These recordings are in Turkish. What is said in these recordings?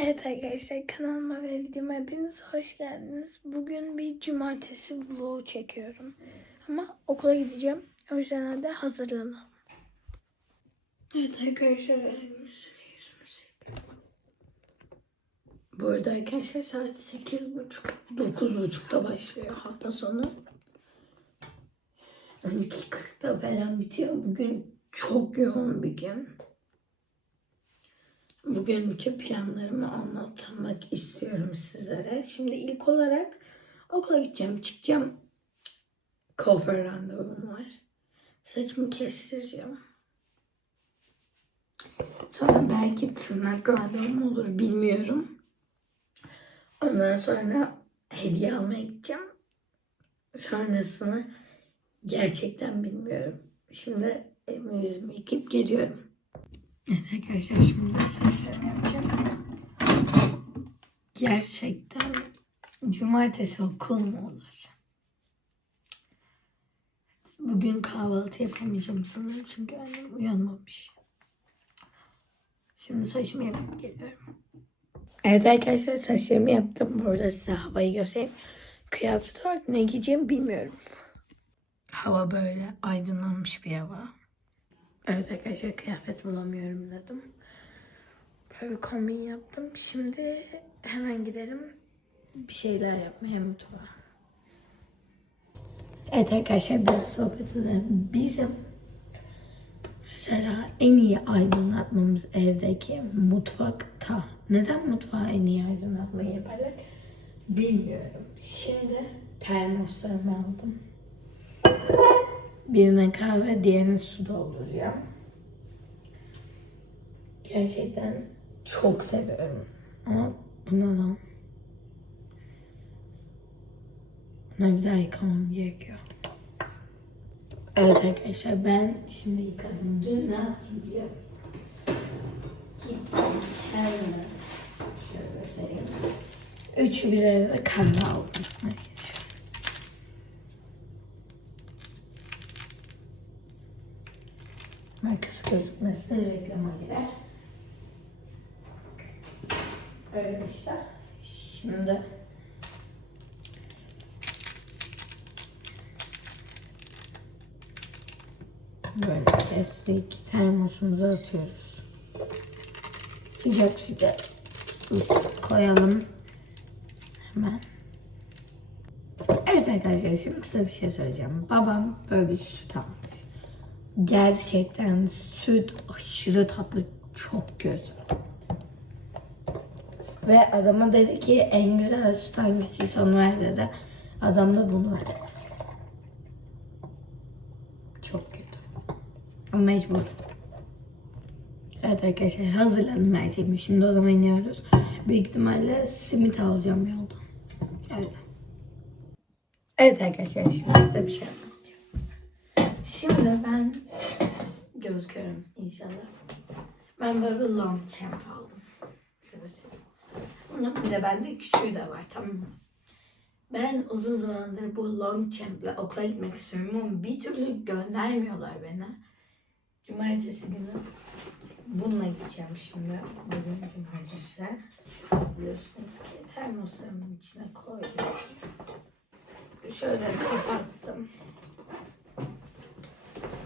Evet arkadaşlar kanalıma ve videoma hepiniz hoş geldiniz. Bugün bir cumartesi vlogu çekiyorum. Ama okula gideceğim. O yüzden de hazırlanalım. Evet arkadaşlar. Bu arada arkadaşlar saat 8.30 9.30'da başlıyor hafta sonu. 12.40'da falan bitiyor. Bugün çok yoğun bir gün. Bugünkü planlarımı anlatmak istiyorum sizlere. Şimdi ilk olarak okula gideceğim, çıkacağım. Kuaför randevum var. Saçımı kestireceğim. Sonra belki tırnak randevum olur bilmiyorum. Ondan sonra hediye almaya gideceğim. Sonrasını gerçekten bilmiyorum. Şimdi elimi yüzümü yıkayıp geliyorum. Evet arkadaşlar şimdi saçlarımı yapacağım. Gerçekten cumartesi okul mu olur? Bugün kahvaltı yapamayacağım sanırım çünkü annem uyanmamış. Şimdi saçımı yapıp geliyorum. Evet arkadaşlar saçlarımı yaptım. Burada size havayı göstereyim. Kıyafet olarak ne giyeceğimi bilmiyorum. Hava böyle aydınlanmış bir hava. Evet arkadaşlar kıyafet bulamıyorum dedim. Böyle bir kombin yaptım. Şimdi hemen gidelim bir şeyler yapmaya mutfağa. Evet arkadaşlar biraz sohbet edelim. Bizim mesela en iyi aydınlatmamız evdeki mutfakta. Neden mutfağı en iyi aydınlatmayı yaparlar bilmiyorum. Şimdi termoslarımı aldım. Birine kahve, diğerine su dolduracağım. Gerçekten çok seviyorum. Ama buna da Bunları bir daha yıkamam gerekiyor. Evet arkadaşlar ben şimdi yıkadım. Dün ne yaptım biliyor. Şöyle göstereyim. Üçü bir arada kahve aldım. Markası gözükmesin reklama girer. Öyle işte. Şimdi böyle kestik. Termosumuza atıyoruz. Sıcak sıcak koyalım. Hemen. Evet arkadaşlar şimdi size bir şey söyleyeceğim. Babam böyle bir süt almış. Gerçekten süt aşırı tatlı çok güzel. Ve adama dedi ki en güzel süt hangisiyse onu ver dedi. Adam da bunu verdi. Çok kötü. Ama mecbur. Evet arkadaşlar hazırladım her şeyimi. Şimdi odama iniyoruz. Büyük ihtimalle simit alacağım yoldan. Evet. Evet arkadaşlar şimdi size bir şey anlatacağım. Şimdi ben gözüküyorum inşallah. Ben böyle bir long champ aldım. Bunun bir de bende küçüğü de var tamam mı? Ben uzun zamandır bu long champ'le okula gitmek istiyorum ama bir türlü göndermiyorlar beni. Cumartesi günü bununla gideceğim şimdi. Bugün cumartesi. Biliyorsunuz ki termoslarımın içine koydum. Şöyle kapattım.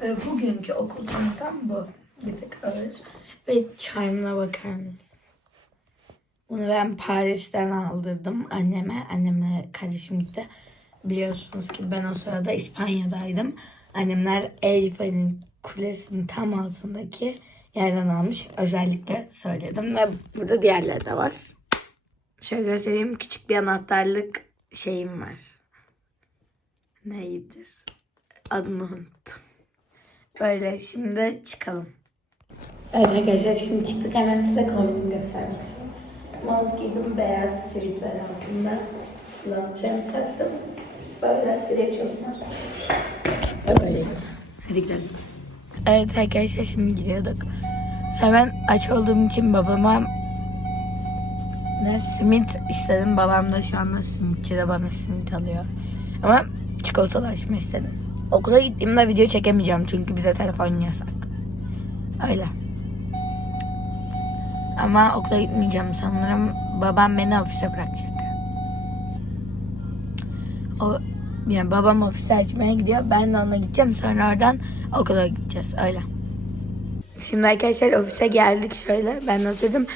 Ve bugünkü okul çantam bu. Bir tık ağır. Ve charmına bakar mısınız? Bunu ben Paris'ten aldırdım anneme. Annemle kardeşim gitti. Biliyorsunuz ki ben o sırada İspanya'daydım. Annemler Eyfel'in kulesinin tam altındaki yerden almış. Özellikle söyledim ve burada diğerleri de var. Şöyle göstereyim. Küçük bir anahtarlık şeyim var. Neydir? Adını unuttum. Böyle şimdi çıkalım. Evet arkadaşlar şimdi çıktık hemen size kombinimi göstermek istiyorum. Mont giydim beyaz sivitler altında. Longchamp taktım. Böyle direksiyon var. Böyle. Hadi gidelim. Evet arkadaşlar şimdi gidiyorduk. Ben aç olduğum için babama ne simit istedim. Babam da şu anda simitçi de bana simit alıyor. Ama çikolatalı açma istedim. Okula gittiğimde video çekemeyeceğim çünkü bize telefon yasak. Öyle. Ama okula gitmeyeceğim sanırım. Babam beni ofise bırakacak. O yani babam ofise açmaya gidiyor. Ben de onunla gideceğim. Sonra oradan okula gideceğiz. Öyle. Şimdi arkadaşlar ofise geldik şöyle. Ben oturdum.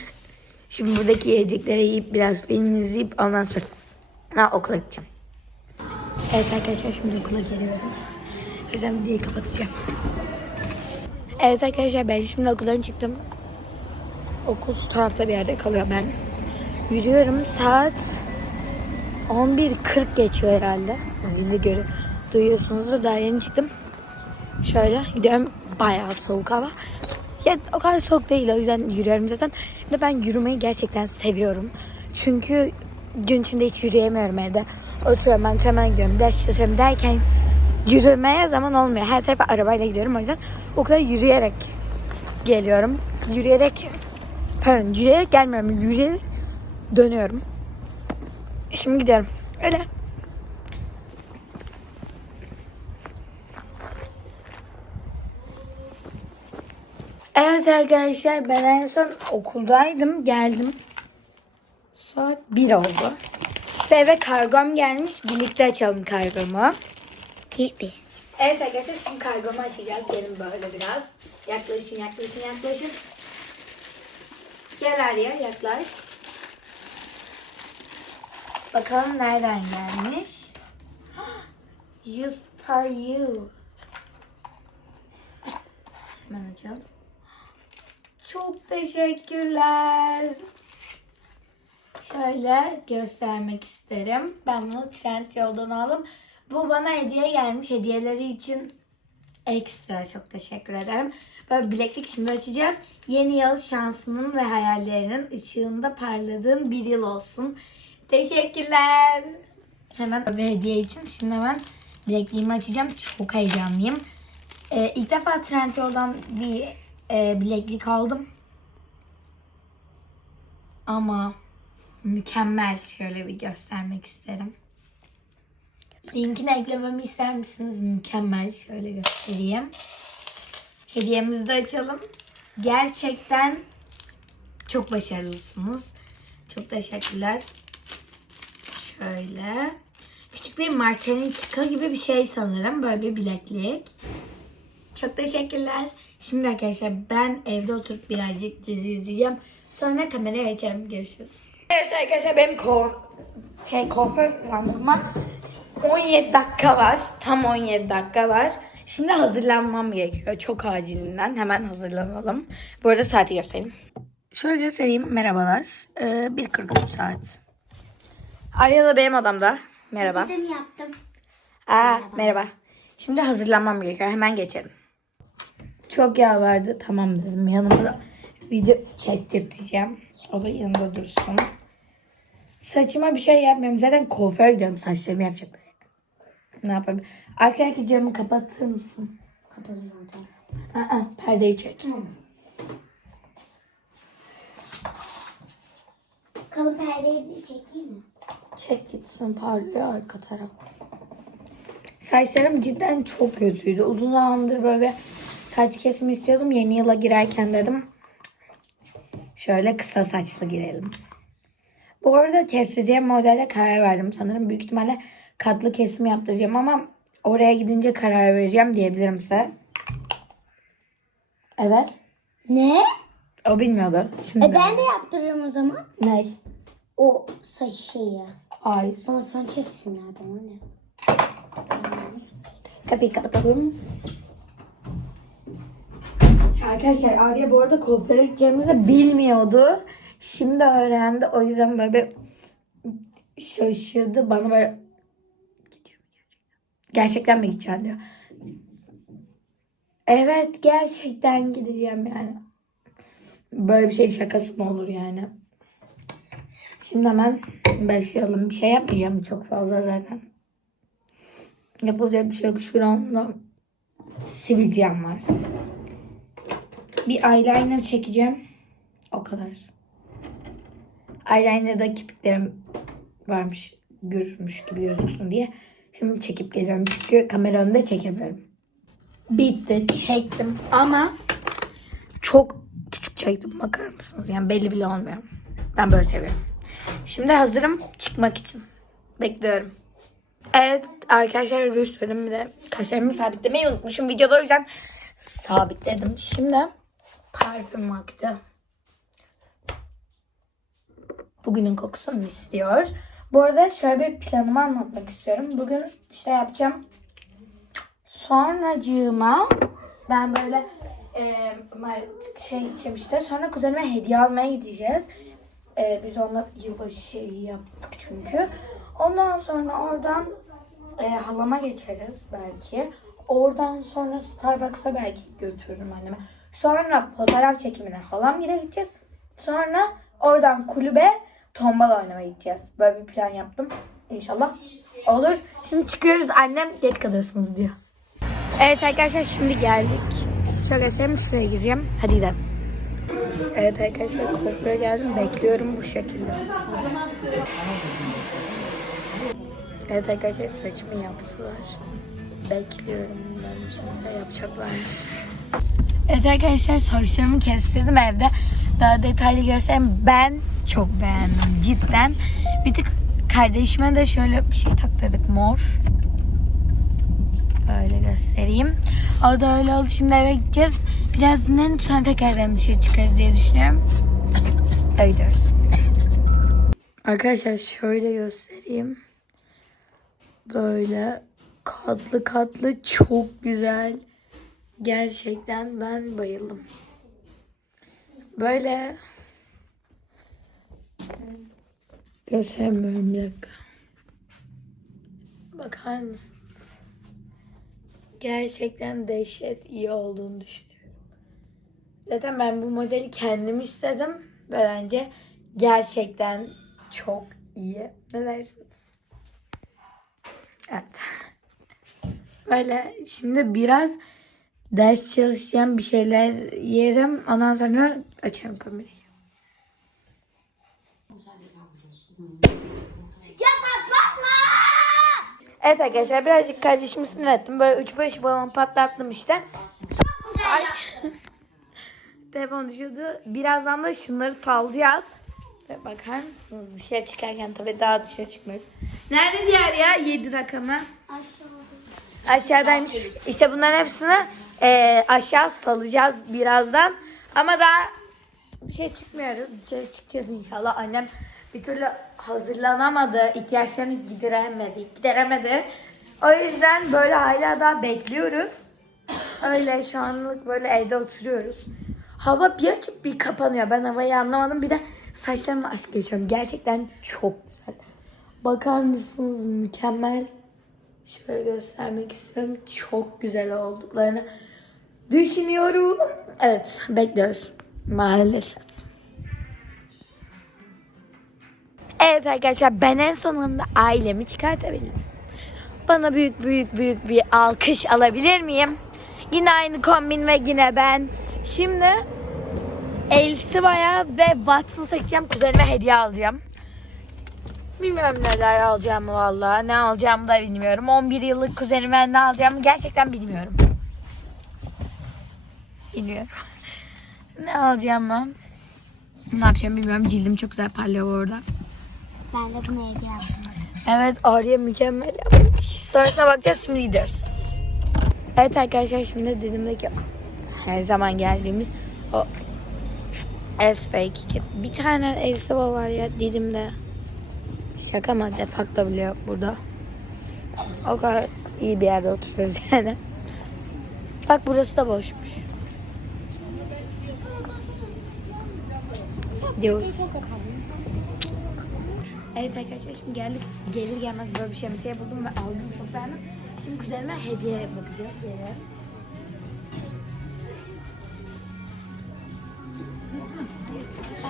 Şimdi buradaki yiyecekleri yiyip biraz film izleyip ondan sonra okula gideceğim. Evet arkadaşlar şimdi okula geliyorum. O yüzden videoyu kapatacağım. Evet arkadaşlar ben şimdi okuldan çıktım. Okul şu tarafta bir yerde kalıyor ben. Yürüyorum saat 11.40 geçiyor herhalde. Zili görü duyuyorsunuzdur daha yeni çıktım. Şöyle gidiyorum bayağı soğuk hava. Ya o kadar soğuk değil o yüzden yürüyorum zaten. Ve ben yürümeyi gerçekten seviyorum. Çünkü gün içinde hiç yürüyemiyorum evde. Oturuyorum antrenmana gidiyorum, ders çalışıyorum derken yürümeye zaman olmuyor. Her tarafa arabayla gidiyorum o yüzden okula yürüyerek geliyorum. Yürüyerek pardon yürüyerek gelmiyorum. Yürüyerek dönüyorum. Şimdi gidiyorum. Öyle. Evet arkadaşlar ben en son okuldaydım geldim. Saat 1 oldu. Ve eve kargom gelmiş. Birlikte açalım kargomu. Gibi. Evet arkadaşlar şimdi kargomu açacağız. Gelin böyle biraz. Yaklaşın yaklaşın yaklaşın. Gel Arya yaklaş. Bakalım nereden gelmiş. Just for you. Hemen açalım. Çok teşekkürler. Şöyle göstermek isterim. Ben bunu Trend yoldan aldım. Bu bana hediye gelmiş. Hediyeleri için ekstra çok teşekkür ederim. Böyle bileklik şimdi açacağız. Yeni yıl şansının ve hayallerinin ışığında parladığın bir yıl olsun. Teşekkürler. Hemen bir hediye için şimdi hemen bilekliğimi açacağım. Çok heyecanlıyım. Ee, ilk defa Trendyol'dan bir e, bileklik aldım. Ama mükemmel şöyle bir göstermek isterim. Linkini eklememi ister misiniz? Mükemmel. Şöyle göstereyim. Hediyemizi de açalım. Gerçekten çok başarılısınız. Çok teşekkürler. Şöyle. Küçük bir Martiniçka gibi bir şey sanırım. Böyle bir bileklik. Çok teşekkürler. Şimdi arkadaşlar ben evde oturup birazcık dizi izleyeceğim. Sonra kamerayı açarım. Görüşürüz. Evet arkadaşlar benim ko şey randevuma 17 dakika var. Tam 17 dakika var. Şimdi hazırlanmam gerekiyor. Çok acilinden. Hemen hazırlanalım. Bu arada saati göstereyim. Şöyle göstereyim. Merhabalar. Ee, 1.43 saat. Arya da benim odamda. Merhaba. Dedim yaptım. Aa, merhaba. Şimdi hazırlanmam gerekiyor. Hemen geçelim. Çok yağ vardı. Tamam dedim. Yanımda video çektirteceğim. O da yanında dursun. Saçıma bir şey yapmıyorum. Zaten kuaföre gidiyorum. Saçlarımı yapacak. Ne yapayım? Arkadaki camı kapatır mısın? Kapalı zaten. Aa, perdeyi çek. Tamam. Kalın perdeyi çekeyim mi? Çek gitsin parlıyor arka taraf. Saçlarım cidden çok kötüydü. Uzun zamandır böyle saç kesimi istiyordum. Yeni yıla girerken dedim. Şöyle kısa saçlı girelim. Bu arada keseceğim modele karar verdim sanırım. Büyük ihtimalle katlı kesim yaptıracağım ama oraya gidince karar vereceğim diyebilirim size. Evet. Ne? O bilmiyordu. Şimdi E ben de yaptırırım o zaman. Ne? O saç şeyi. Hayır. Bana fan çeksinler bana ne? Kapıyı kapatalım. Arkadaşlar Arya bu arada kuaföre gideceğimizi bilmiyordu. Şimdi öğrendi. O yüzden böyle bir şaşırdı. Bana böyle gerçekten mi gideceğim diyor. Evet gerçekten gideceğim yani. Böyle bir şey şakası mı olur yani? Şimdi hemen başlayalım. Bir şey yapmayacağım çok fazla zaten. Yapılacak bir şey yok. Şuramda sivilcem var. Bir eyeliner çekeceğim. O kadar. Eyeliner'da kirpiklerim varmış. Görürmüş gibi gözüksün diye. Şimdi çekip geliyorum. Çünkü kamera önünde çekemiyorum. Bitti. Çektim. Ama çok küçük çektim bakar mısınız? Yani belli bile olmuyor. Ben böyle seviyorum. Şimdi hazırım çıkmak için. Bekliyorum. Evet arkadaşlar rüz söyledim de kaşlarımı sabitlemeyi unutmuşum videoda o yüzden sabitledim. Şimdi parfüm vakti. Bugünün kokusu mu istiyor? Bu arada şöyle bir planımı anlatmak istiyorum. Bugün işte yapacağım. Sonracığıma ben böyle e, şey gideceğim işte. Sonra kuzenime hediye almaya gideceğiz. E, biz onunla yılbaşı şeyi yaptık çünkü. Ondan sonra oradan e, halama geçeriz belki. Oradan sonra Starbucks'a belki götürürüm anneme. Sonra fotoğraf çekimine halam gideceğiz. Sonra oradan kulübe tombala oynamaya gideceğiz. Böyle bir plan yaptım. İnşallah olur. Şimdi çıkıyoruz. Annem geç kalıyorsunuz diyor. Evet arkadaşlar şimdi geldik. Şöyle göstereyim şuraya gireceğim. Hadi gidelim. Evet arkadaşlar kuaföre geldim. Bekliyorum bu şekilde. Evet arkadaşlar saçımı yaptılar. Bekliyorum ben şimdi yapacaklarmış. Evet arkadaşlar saçlarımı kestirdim evde. Daha detaylı göstereyim. Ben çok beğendim cidden. Bir tık kardeşime de şöyle bir şey taktırdık mor. Böyle göstereyim. O da öyle oldu. Şimdi eve gideceğiz. Biraz dinlenip sonra tekrardan dışarı çıkarız diye düşünüyorum. Öyle. Arkadaşlar şöyle göstereyim. Böyle katlı katlı çok güzel. Gerçekten ben bayıldım. Böyle gösteremiyorum bir dakika. Bakar mısınız? Gerçekten dehşet iyi olduğunu düşünüyorum. Zaten ben bu modeli kendim istedim ve bence gerçekten çok iyi. Ne dersiniz? Evet. Böyle şimdi biraz ders çalışacağım bir şeyler yerim. Ondan sonra açarım kamerayı. Ya patlatma! Evet arkadaşlar birazcık kardeşimi sinir ettim. Böyle 3-5 balon patlattım işte. Ay. Telefon düşüyordu. Birazdan da şunları salacağız. Ve bakar mısınız dışarı çıkarken tabii daha dışarı çıkmıyoruz. Nerede diğer ya 7 rakamı? Aşağıdaymış. İşte bunların hepsini e, aşağı salacağız birazdan. Ama daha bir şey çıkmıyoruz. Dışarı çıkacağız inşallah. Annem bir türlü hazırlanamadı. ihtiyaçlarını gideremedi. Gideremedi. O yüzden böyle hala daha bekliyoruz. Öyle şu anlık böyle evde oturuyoruz. Hava bir açıp bir kapanıyor. Ben havayı anlamadım. Bir de saçlarımla aşk geçiyorum. Gerçekten çok güzel. Bakar mısınız? Mükemmel. Şöyle göstermek istiyorum. Çok güzel olduklarını düşünüyorum. Evet bekliyoruz. Maalesef. Evet arkadaşlar ben en sonunda ailemi çıkartabildim. Bana büyük büyük büyük bir alkış alabilir miyim? Yine aynı kombin ve yine ben. Şimdi Elsiva'ya ve Watson's'a gideceğim. Kuzenime hediye alacağım. Bilmiyorum neler alacağımı valla. Ne alacağımı da bilmiyorum. 11 yıllık kuzenime ne alacağımı gerçekten bilmiyorum. Bilmiyorum. ne alacağımı ne yapacağım bilmiyorum. Cildim çok güzel parlıyor orada. Ben de bunu hediye yaptım. Evet Arya mükemmel yapmış. Sonrasına bakacağız şimdi gidiyoruz. Evet arkadaşlar şimdi dedimdeki her zaman geldiğimiz o S-Fake Bir tane Elsa var ya Didim'de. Şaka mı? Defakta bile yok burada. O kadar iyi bir yerde oturuyoruz yani. Bak burası da boşmuş. Diyoruz. Evet arkadaşlar şimdi geldik. Gelir gelmez böyle bir şemsiye buldum ve aldım çok beğendim. Şimdi kuzenime hediye bakacağız. Yere.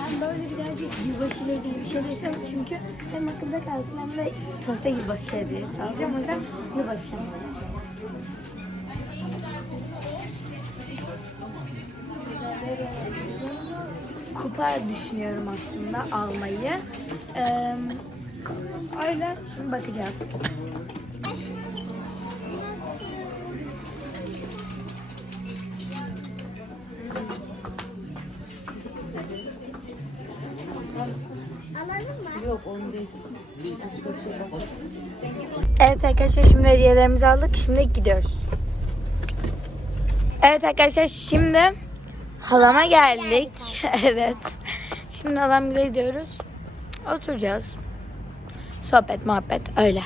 Ben böyle birazcık yılbaşı ile ilgili bir şey desem çünkü hem akılda kalsın hem de sonuçta yılbaşı hediyesi alacağım. O yüzden yılbaşı. Kupa düşünüyorum aslında almayı. Ee, öyle şimdi bakacağız. Evet arkadaşlar şimdi hediyelerimizi aldık. Şimdi gidiyoruz. Evet arkadaşlar şimdi halama geldik. evet. Şimdi halamla gidiyoruz. Oturacağız. Sohbet muhabbet öyle.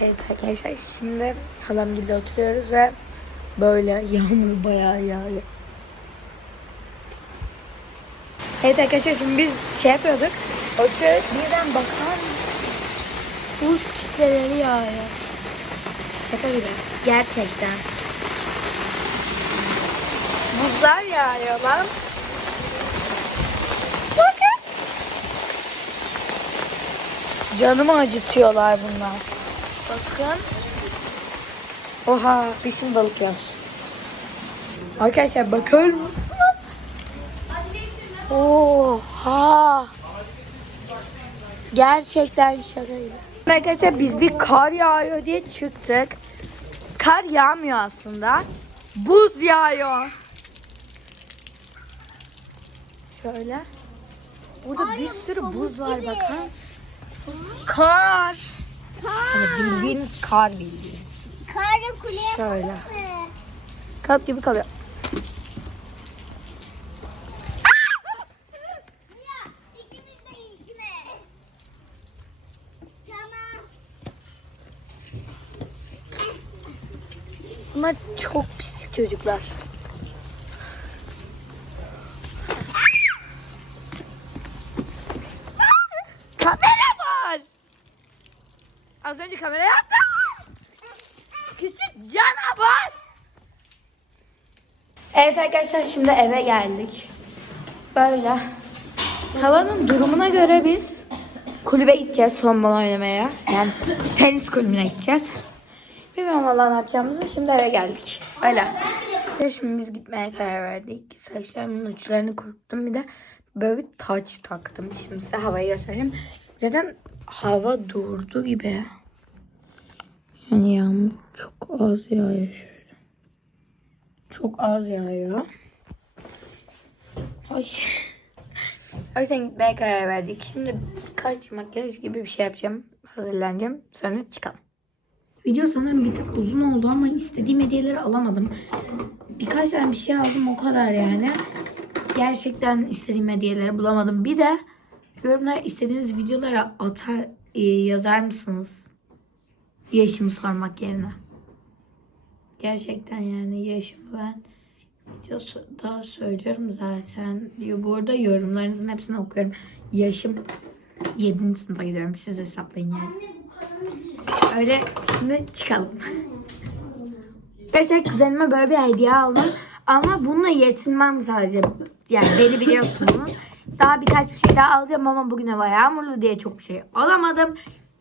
Evet arkadaşlar şimdi halamgilde oturuyoruz ve böyle yağmur bayağı yağıyor. Evet arkadaşlar şimdi biz şey yapıyorduk. Oturuyoruz birden bakar Buz kütleleri yağıyor. Şaka gibi. Gerçekten. Buzlar yağıyor lan. Bakın. Canımı acıtıyorlar bunlar. Bakın. Oha biz şimdi balık yiyoruz. Arkadaşlar bakar mısınız? Oha. Gerçekten şaka gibi. Arkadaşlar biz bir kar yağıyor diye çıktık. Kar yağmıyor aslında. Buz yağıyor. Şöyle. Burada bir sürü buz var bakın. Kar. Hani bildiğiniz kar bildiğiniz. Karı kuleye Şöyle. mı? Kalp gibi kalıyor. Ya ikimiz de ikimiz. Tamam. Bunlar çok pis çocuklar. Kamera var. Az önce kamera yaptı. Küçük canavar. Evet arkadaşlar şimdi eve geldik. Böyle. Havanın durumuna göre biz kulübe gideceğiz son mola oynamaya. Yani tenis kulübüne gideceğiz. Bilmiyorum valla ne yapacağımızı. Şimdi eve geldik. Öyle. Ve Şimdi biz gitmeye karar verdik. Saçlarımın uçlarını kuruttum. Bir de böyle bir taç taktım. Şimdi size havayı göstereyim. Zaten hava durdu gibi. Yani yağmur çok az yağıyor şöyle. Çok az yağıyor. Ay. O yüzden gitmeye karar verdik. Şimdi birkaç makyaj gibi bir şey yapacağım. Hazırlanacağım. Sonra çıkalım. Video sanırım bir tık uzun oldu ama istediğim hediyeleri alamadım. Birkaç tane bir şey aldım o kadar yani. Gerçekten istediğim hediyeleri bulamadım. Bir de yorumlara istediğiniz videolara atar e, yazar mısınız? Yaşımı sormak yerine. Gerçekten yani yaşımı ben videoda söylüyorum zaten. Bu arada yorumlarınızın hepsini okuyorum. Yaşım 7. sınıfa gidiyorum. Siz hesaplayın yani. Öyle şimdi çıkalım. Arkadaşlar kuzenime böyle bir hediye aldım. Ama bununla yetinmem sadece. Yani beni biliyorsunuz. Daha birkaç bir şey daha alacağım ama bugün hava yağmurlu diye çok bir şey alamadım.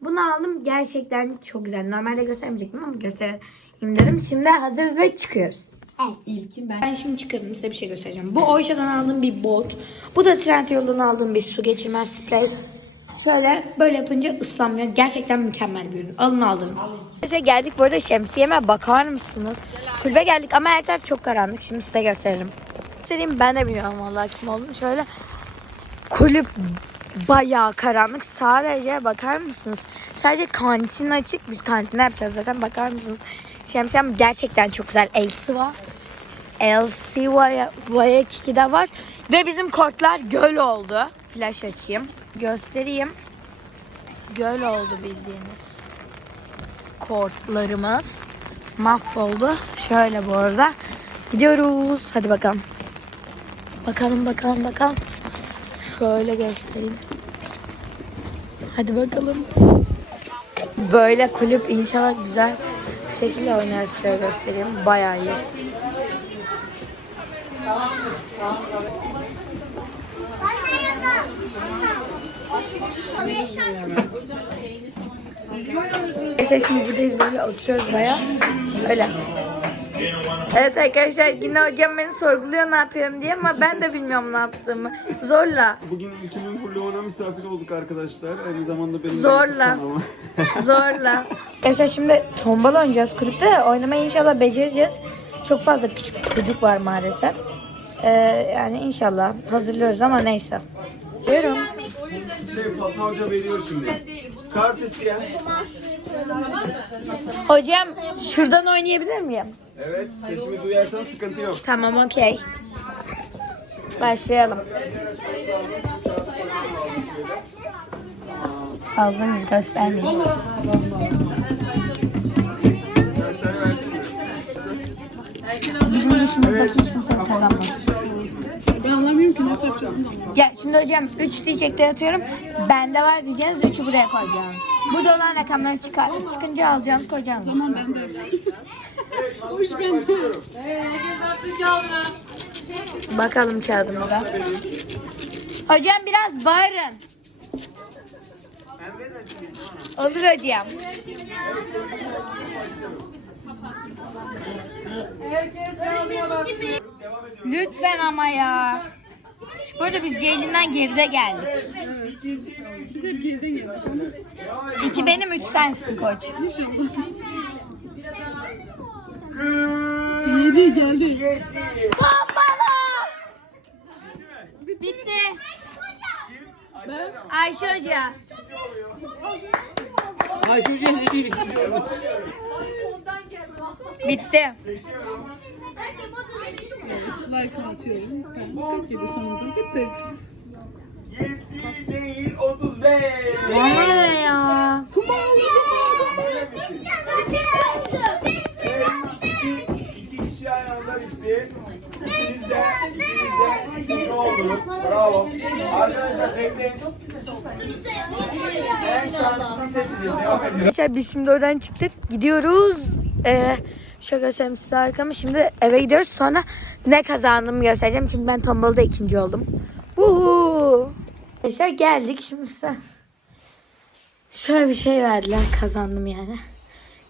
Bunu aldım. Gerçekten çok güzel. Normalde göstermeyecektim ama göstereyim dedim. Şimdi hazırız ve çıkıyoruz. Evet. İlkin ben. Ben şimdi çıkıyorum size bir şey göstereceğim. Bu Oyşa'dan aldığım bir bot. Bu da Trendyol'dan aldığım bir su geçirmez sprey. Şöyle böyle yapınca ıslanmıyor. Gerçekten mükemmel bir ürün. Alın aldırın. Arkadaşlar geldik bu arada şemsiyeme bakar mısınız? Kulübe geldik ama her taraf çok karanlık. Şimdi size gösteririm. Söyleyeyim ben de bilmiyorum vallahi kim olduğunu. Şöyle kulüp bayağı karanlık. Sadece bakar mısınız? Sadece kantin açık. Biz kantinde yapacağız zaten. Bakar mısınız? Şemsiyem gerçekten çok güzel. Elsi var. LC Wayakiki'de var. Ve bizim kortlar göl oldu. Flash açayım. Göstereyim. Göl oldu bildiğiniz. Kortlarımız mahvoldu. Şöyle bu arada. Gidiyoruz. Hadi bakalım. Bakalım bakalım bakalım. Şöyle göstereyim. Hadi bakalım. Böyle kulüp inşallah güzel şekilde oynarız. Şöyle göstereyim. Bayağı iyi. Neyse şimdi buradayız böyle oturuyoruz baya. Öyle. Evet arkadaşlar yine hocam beni sorguluyor ne yapıyorum diye ama ben de bilmiyorum ne yaptığımı. Zorla. Bugün ikinin vloguna misafir olduk arkadaşlar. Aynı zamanda benim Zorla. Zorla. Arkadaşlar şimdi tombala oynayacağız kulüpte. Oynamayı inşallah becereceğiz. Çok fazla küçük çocuk var maalesef. Ee, yani inşallah hazırlıyoruz ama neyse. Şey, Fatma Hoca veriyor şimdi. Kart isteyen. Hocam şuradan oynayabilir miyim? Evet, sesimi duyarsan sıkıntı yok. Tamam okey. Başlayalım. Ağzımızı göstermeyin. Arkadaşlar versin. Bizim yaşımızdaki hiç kimse kazanmaz. Yapacağım. Ya şimdi hocam 3 diyecekleri atıyorum. Bende var diyeceğiz 3'ü buraya koyacağım. Burada olan rakamları çıkar. Çıkınca alacağınız koyacaksınız. Tamam ben de. o iş bende. Bakalım kağıdımıza. Hocam biraz bağırın. Olur hocam. Lütfen ama ya. Burada biz Ceylin'den geride geldik. Siz hep geriden geldik. İki benim, üç sensin koç. Yedi geldi. Tombala! Bitti. Ayşe Hoca. Ayşe Hoca ne değil. Bitti. Like atıyorum. Ben 47 sonunda bitti. 7 değil 35. Bana ne ya? İki kişi aynı anda bitti. İkiniz de, ikiniz de ne oldunuz? Bravo. Arkadaşlar bekleyin. En şanslısını seçeceğiz. Devam ediyoruz. Arkadaşlar biz şimdi oradan çıktık. Gidiyoruz. Ee, şöyle göstereyim size arkamı. Şimdi eve gidiyoruz. Sonra ne kazandığımı göstereceğim. Çünkü ben tombalada ikinci oldum. Uhu. Arkadaşlar geldik. Şimdi size şöyle bir şey verdiler. Kazandım yani.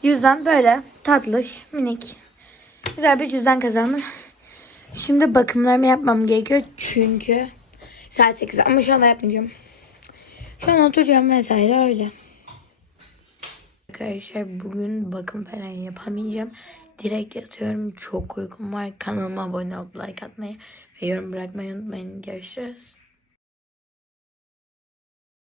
Cüzdan böyle tatlış, minik. Güzel bir cüzdan kazandım. Şimdi bakımlarımı yapmam gerekiyor. Çünkü saat 8 ama şu anda yapmayacağım. Şu an oturacağım vesaire öyle. Arkadaşlar bugün bakım falan yapamayacağım. Direkt yatıyorum. Çok uykum var. Kanalıma abone olup like atmayı ve yorum bırakmayı unutmayın. Görüşürüz.